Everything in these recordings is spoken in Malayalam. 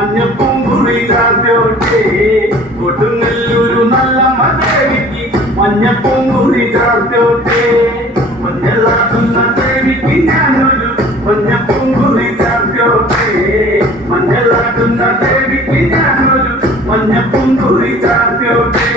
മഞ്ഞപ്പും കുറി ചാർത്തോട്ടെ കൊടുങ്ങല്ലൂരു നല്ല ദേവിക്ക് മഞ്ഞപ്പും കുറി ചാർത്തോട്ടെ മഞ്ഞളാടുന്ന ദേവിക്ക് ഞാനൊരു മഞ്ഞപ്പും കുറി ചാർത്തോട്ടെ മഞ്ഞളാടുന്ന ദേവിക്ക് ഞാനൊരു മഞ്ഞപ്പും കുറി ചാർത്തോട്ടെ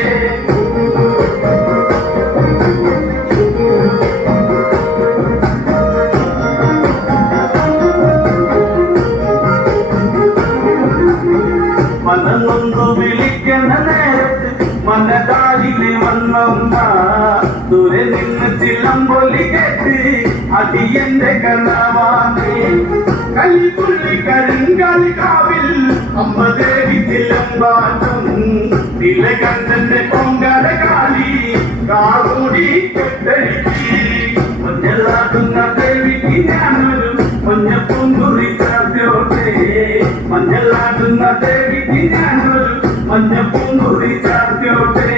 മനന്നൊന്നു വിളിക്കണ നേരത്ത് മനകാലില് വന്നമ്മ ദൂരെ നിന്ന് ചിലമ്പൊലി കേട്ട് അടിയന്റെ കണവാനേ കലിപ്പുള്ളി കരിങ്കാലി കാവിൽ അമ്മ ദേവി ചിലമ്പാറ്റും നിലകണ്ഠന്റെ പൊങ്കര കാലി കാകൂടി കെട്ടഴിക്കി മഞ്ഞളാടുന്ന ദേവിക്ക് ഞാനൊരു മഞ്ഞപ്പും കുറി ചാർത്തോട്ടെ മഞ്ഞളാടുന്ന ദേവിക്ക് ഞാനൊരു മഞ്ഞപ്പും കുറി ചാർത്തോട്ടെ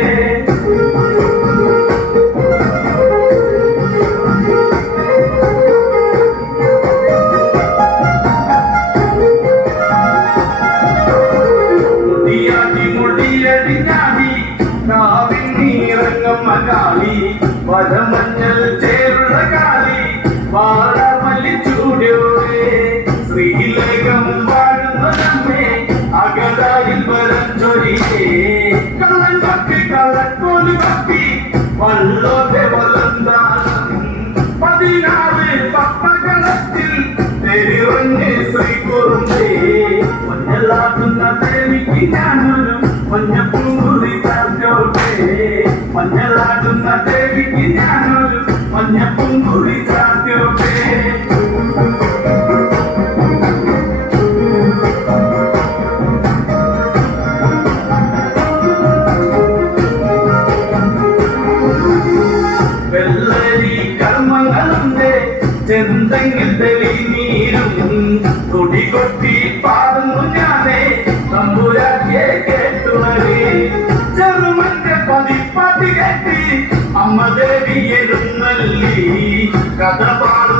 മുടിയടിഞ്ഞാടി കാവിൻ നീറങ്ങമ്മ കാളി വരമഞ്ഞൾ ചേരുള്ള കാളി വാഴമല്ലിച്ചൂടോടെ ശ്രീലേഖം വാഴുന്ന നമ്മെ അകതായിൽ വരം ചൊരിയേ കള്ളൻ കപ്പി കള്ളക്കോല് കപ്പി വള്ളോത്തെ വലന്താനം 16 പപ്പകളത്തിൽ തെരുവഞ്ഞ് ശ്രീകുറുമ്പേ മഞ്ഞളാടുന്ന ദേവിക്ക് ഞാനൊരു മഞ്ഞപ്പും കുറി ചാർത്തോട്ടെ മഞ്ഞളാടുന്ന ദേവിക്ക് ഞാനൊരു മഞ്ഞപ്പും കുറി ചാർത്തോട്ടെ വെള്ളരി കർമ്മങ്ങളുണ്ട് ചെന്തെങ്കിൽ തെളിനീരും തുടികൊട്ടി പാടുന്നു ഞാനേ തമ്പുരാട്ടിയെ കേട്ടുവരേ ചെറുമന്റെ പതിപ്പാട്ടി കേട്ടി അമ്മ ദേവി എഴുന്നള്ളി കഥ പാടും